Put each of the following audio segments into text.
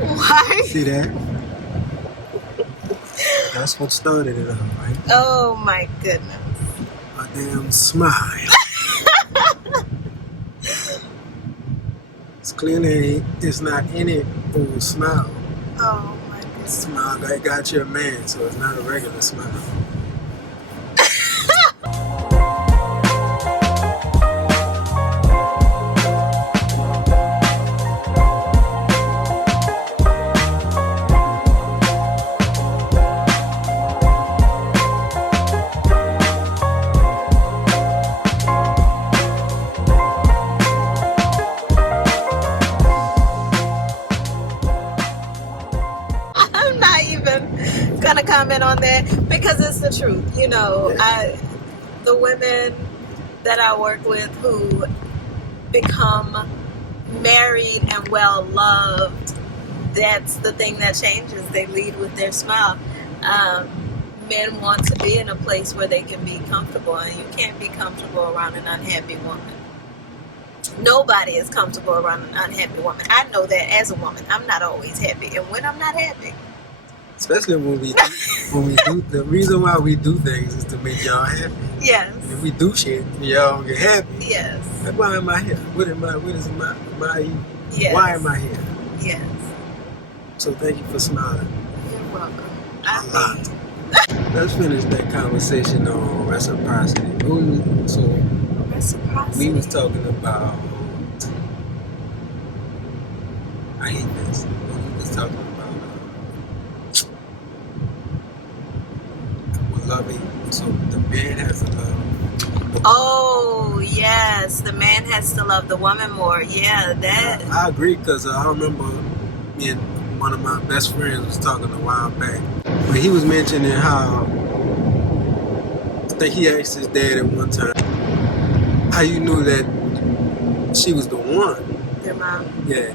Why? See that? That's what started it all, right? Oh my goodness. A damn smile. It's clearly it's not any old smile. Oh my goodness. Smile that got your man, so it's not a regular smile. I'm not even gonna comment on that because it's the truth. You know, the women that I work with who become married and well loved, that's the thing that changes. They lead with their smile. Men want to be in a place where they can be comfortable, and you can't be comfortable around an unhappy woman. Nobody is comfortable around an unhappy woman. I know that as a woman. I'm not always happy, and when I'm not happy, Especially when we do the reason why we do things is to make y'all happy. yes, If we do shit, y'all get happy. yes, Like, why am I here? What is my yes. why am I here? yes. So thank you for smiling. You're welcome. A lot. Let's finish that conversation on reciprocity. So Reciprocity. we was talking about, I hate this. We was talking about loving. So the man has to love. Oh yes, the man has to love the woman more. Yeah, that. I agree, because I remember me and one of my best friends was talking a while back, but he was mentioning how, I think he asked his dad at one time, how you knew that she was the one. Your mom. Yeah,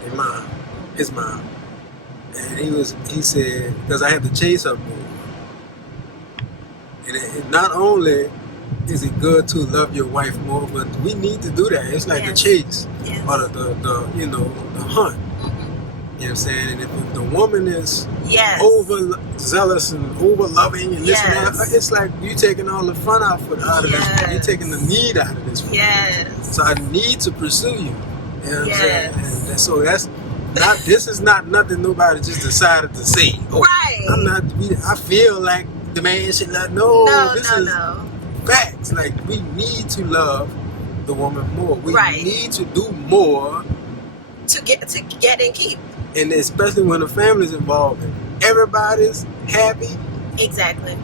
his mom. And he said, because I had to chase her more. And not only is it good to love your wife more, but we need to do that. It's like Yes. the chase, Yes. or the hunt. You know what I'm saying? And if the woman is Yes. overzealous and over loving and this and Yes. that, it's like you taking all the fun out of this. Yes. You're taking the need out of this. Yes. So I need to pursue you. You know what I'm saying? Yes. And so that's not. This is not nothing nobody just decided to say. Oh, Right. I'm not. I feel like the man should not. No, this is No. facts. Like, we need to love the woman more. We Right. need to do more, To get and keep. and especially when the family's involved. Everybody's happy. Exactly.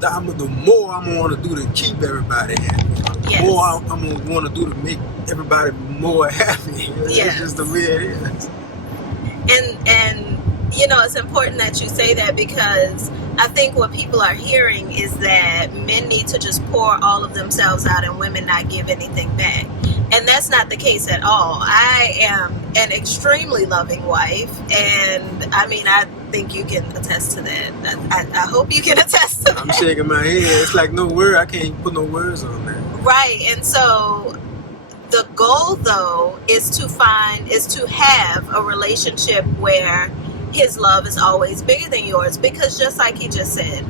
The more I'm gonna want to do to keep everybody happy. The Yes. more I'm gonna want to do to make everybody more happy. Yes. It's just the way it is. And you know, it's important that you say that, because I think what people are hearing is that men need to just pour all of themselves out and women not give anything back. And that's not the case at all. I am an extremely loving wife, and I mean, I think you can attest to that. I hope you can attest to that. I'm shaking my head. It's like no word. I can't put no words on that. Right. And so the goal, though, is to have a relationship where his love is always bigger than yours, because just like he just said,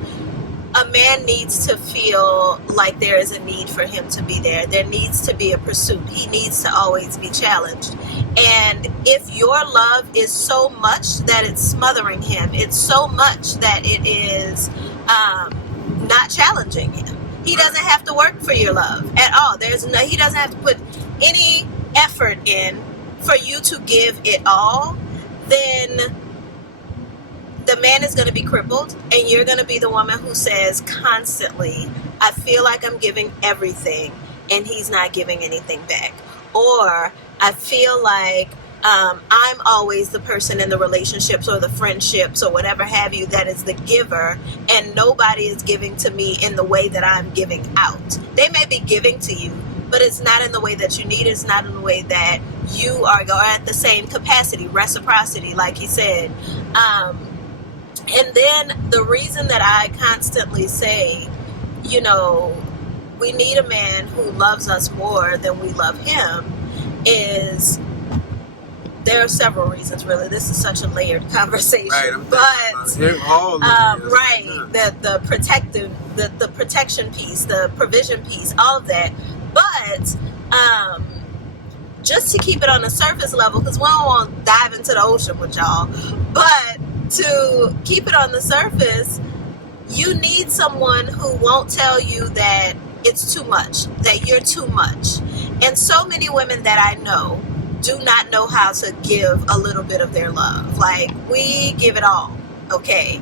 a man needs to feel like there is a need for him to be there. There needs to be a pursuit. He needs to always be challenged. And if your love is so much that it's smothering him, it's so much that it is not challenging him, he doesn't have to work for your love at all. He doesn't have to put any effort in for you to give it all. Then the man is going to be crippled, and you're going to be the woman who says constantly, I feel like I'm giving everything and he's not giving anything back. Or I feel like I'm always the person in the relationships or the friendships or whatever have you that is the giver, and nobody is giving to me in the way that I'm giving out. They may be giving to you, but it's not in the way that you need. It's not in the way that you are at the same capacity, reciprocity, like he said. And then the reason that I constantly say, you know, we need a man who loves us more than we love him is there are several reasons, really. This is such a layered conversation. Right, the protective, the protection piece, the provision piece, all of that. But just to keep it on the surface level, because we don't want to dive into the ocean with y'all, but to keep it on the surface, you need someone who won't tell you that it's too much, that you're too much. And so many women that I know do not know how to give a little bit of their love. Like, we give it all, okay?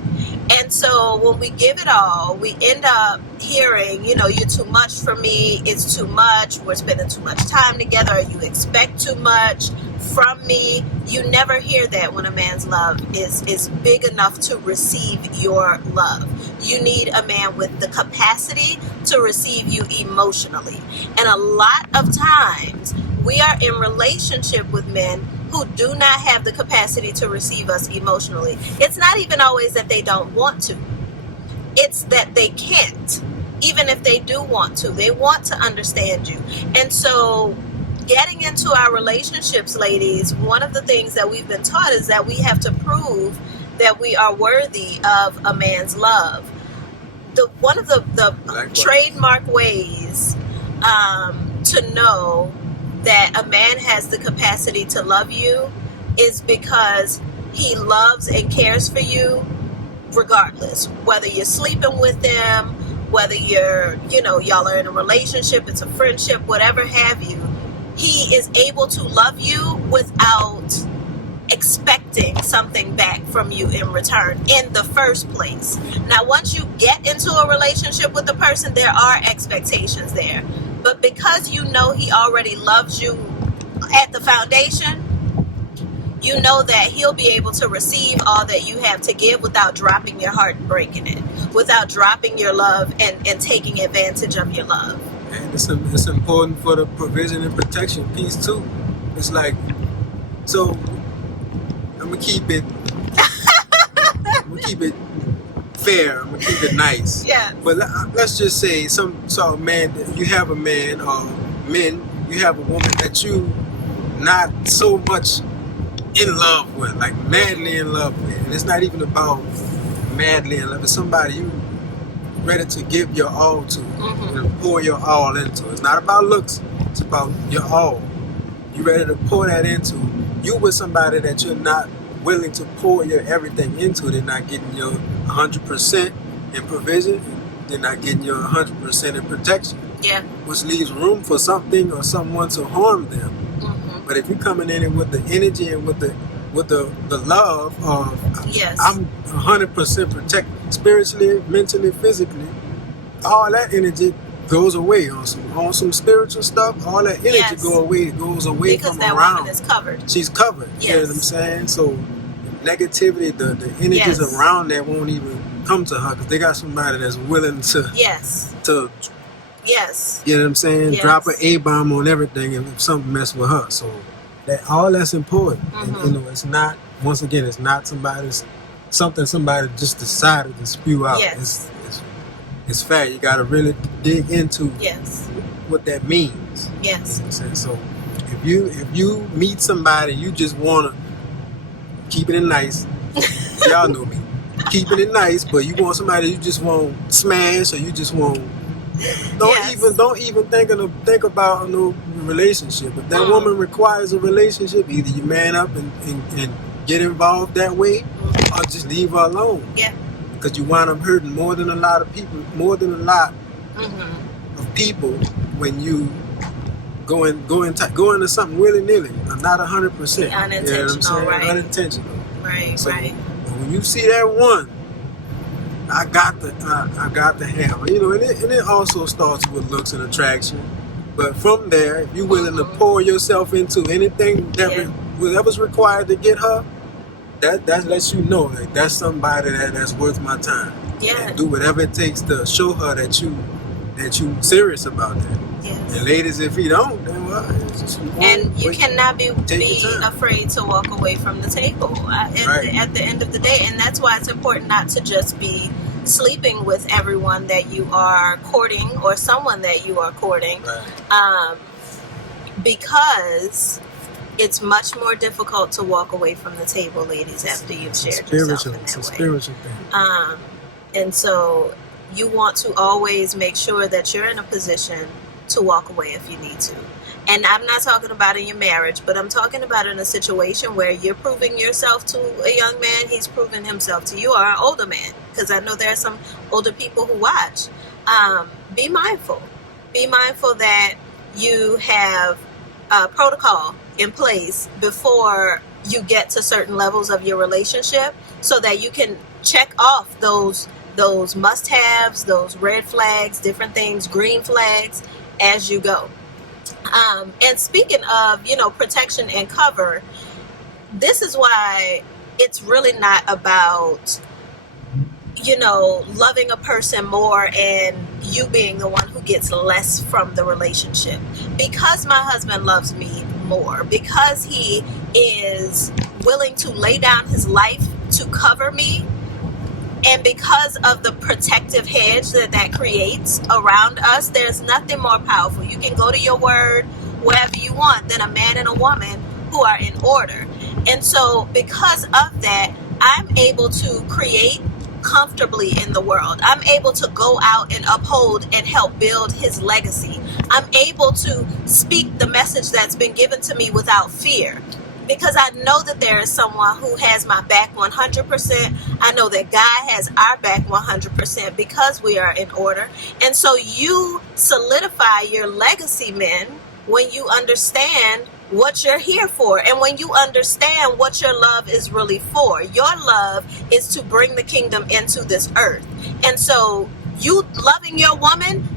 And so when we give it all, we end up hearing, you're too much for me, it's too much, we're spending too much time together, or you expect too much from me. You never hear that when a man's love is big enough to receive your love. You need a man with the capacity to receive you emotionally. And a lot of times we are in relationship with men who do not have the capacity to receive us emotionally. It's not even always that they don't want to. It's that they can't. Even if they do want to, they want to understand you. And so getting into our relationships, ladies, one of the things that we've been taught is that we have to prove that we are worthy of a man's love. One of the trademark ways to know that a man has the capacity to love you is because he loves and cares for you regardless, whether you're sleeping with them, whether y'all are in a relationship, it's a friendship, whatever have you. He is able to love you without expecting something back from you in return in the first place. Now, once you get into a relationship with the person, there are expectations there. But because he already loves you at the foundation, you know that he'll be able to receive all that you have to give without dropping your heart and breaking it, without dropping your love and taking advantage of your love. And it's important for the provision and protection piece too. It's like, so I'm gonna keep it fair, I'm gonna keep it nice. Yeah. But let's just say you have a man or men, you have a woman that you not so much in love with, like madly in love with. And it's not even about madly in love. It's somebody you ready to give your all to, and pour your all into. It's not about looks, it's about your all. You ready to pour that into. You with somebody that you're not willing to pour your everything into. They're not getting your 100% in provision, they're not getting your 100% in protection. Yeah. Which leaves room for something or someone to harm them. But if you're coming in with the energy and with the love of, yes, I'm 100% protected spiritually, mentally, physically, all that energy goes away on some spiritual stuff. All that energy goes away because from that around. Woman is covered. She's covered. Yes. You know what I'm saying? So negativity, the energies around that won't even come to her because they got somebody that's willing to Yes. You know what I'm saying? Yes. Drop an A-bomb on everything if something mess with her. So that's important. And it's not, once again, it's not somebody just decided to spew out. Yes. It's fact. You got to really dig into what that means. Yes. You know what I'm saying? So if you meet somebody, you just want to keep it nice. Y'all know me. Keeping it nice, but you want somebody you just want smash, or you just want don't even think about no relationship. If that woman requires a relationship, either you man up and get involved that way, or just leave her alone. Yeah. Because you wind up hurting more than a lot of people when you go into something willy-nilly, not 100%. Unintentional, you know what I'm saying? right? Unintentional. Right, so, right. When you see that one, I got to have her. And it also starts with looks and attraction. But from there, if you're willing to pour yourself into anything whatever's required to get her, that lets you know like that's somebody that's worth my time. Yeah. And do whatever it takes to show her that you serious about that. Yes. And ladies, if you don't, then it's just you cannot be afraid to walk away from the table at the end of the day. And that's why it's important not to just be sleeping with everyone that you are courting or someone that you are courting, because it's much more difficult to walk away from the table, ladies, after you've shared yourself in that It's a way. spiritual thing. And so you want to always make sure that you're in a position to walk away if you need to. And I'm not talking about in your marriage, but I'm talking about in a situation where you're proving yourself to a young man, he's proving himself to you, or an older man, because I know there are some older people who watch. Be mindful. Be mindful that you have a protocol in place before you get to certain levels of your relationship, so that you can check off those must-haves, those red flags, different things, green flags, as you go. And speaking of, protection and cover, this is why it's really not about, loving a person more and you being the one who gets less from the relationship. Because my husband loves me more, because he is willing to lay down his life to cover me, and because of the protective hedge that creates around us, there's nothing more powerful. You can go to your word wherever you want than a man and a woman who are in order. And so because of that, I'm able to create comfortably in the world. I'm able to go out and uphold and help build his legacy. I'm able to speak the message that's been given to me without fear, because I know that there is someone who has my back 100%. I know that God has our back 100% because we are in order. And so you solidify your legacy, men, when you understand what you're here for, and when you understand what your love is really for. Your love is to bring the kingdom into this earth. And so you loving your woman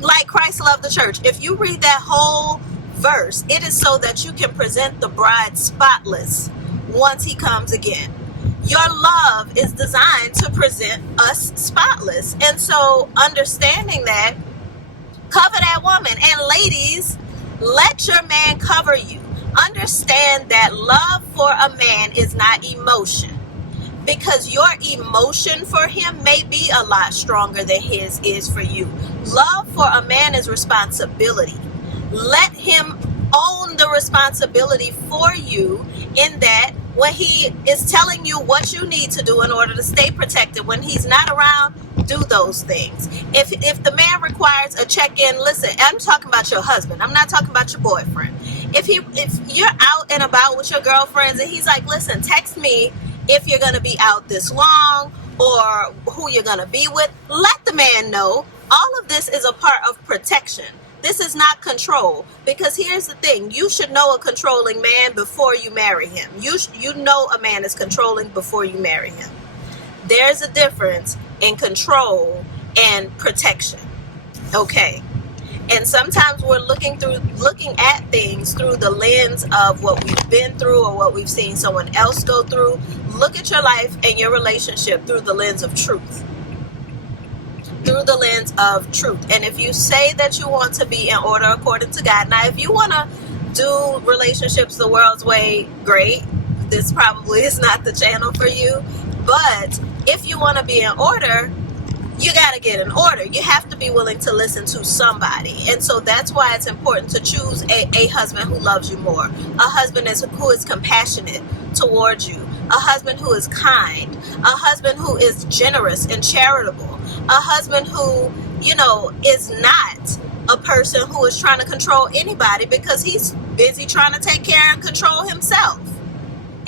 like Christ loved the church. If you read that whole verse, it is so that you can present the bride spotless once he comes again. Your love is designed to present us spotless. And so understanding that, cover that woman. And ladies, let your man cover you. Understand that love for a man is not emotion, because your emotion for him may be a lot stronger than his is for you. Love for a man is responsibility. Let him own the responsibility for you, in that when he is telling you what you need to do in order to stay protected, when he's not around, do those things. If the man requires a check-in, listen, I'm talking about your husband. I'm not talking about your boyfriend. If you're out and about with your girlfriends and he's like, listen, text me if you're going to be out this long or who you're going to be with, let the man know. All of this is a part of protection. This is not control, because here's the thing. You should know a controlling man before you marry him. You know a man is controlling before you marry him. There's a difference in control and protection. Okay. And sometimes we're looking at things through the lens of what we've been through or what we've seen someone else go through. Look at your life and your relationship through the lens of truth. Through the lens of truth. And if you say that you want to be in order according to God, now if you want to do relationships the world's way, great. This probably is not the channel for you. But if you want to be in order, you got to get in order. You have to be willing to listen to somebody. And so that's why it's important to choose a husband who loves you more. A husband who is compassionate towards you. A husband who is kind. A husband who is generous and charitable. A husband who, is not a person who is trying to control anybody, because he's busy trying to take care and control himself.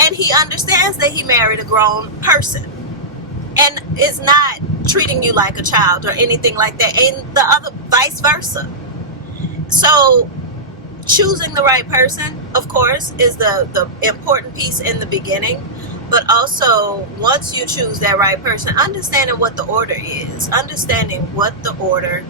And he understands that he married a grown person and is not treating you like a child or anything like that, and the other vice versa. So choosing the right person, of course, is the important piece in the beginning. But also, once you choose that right person, understanding what the order is, understanding what the order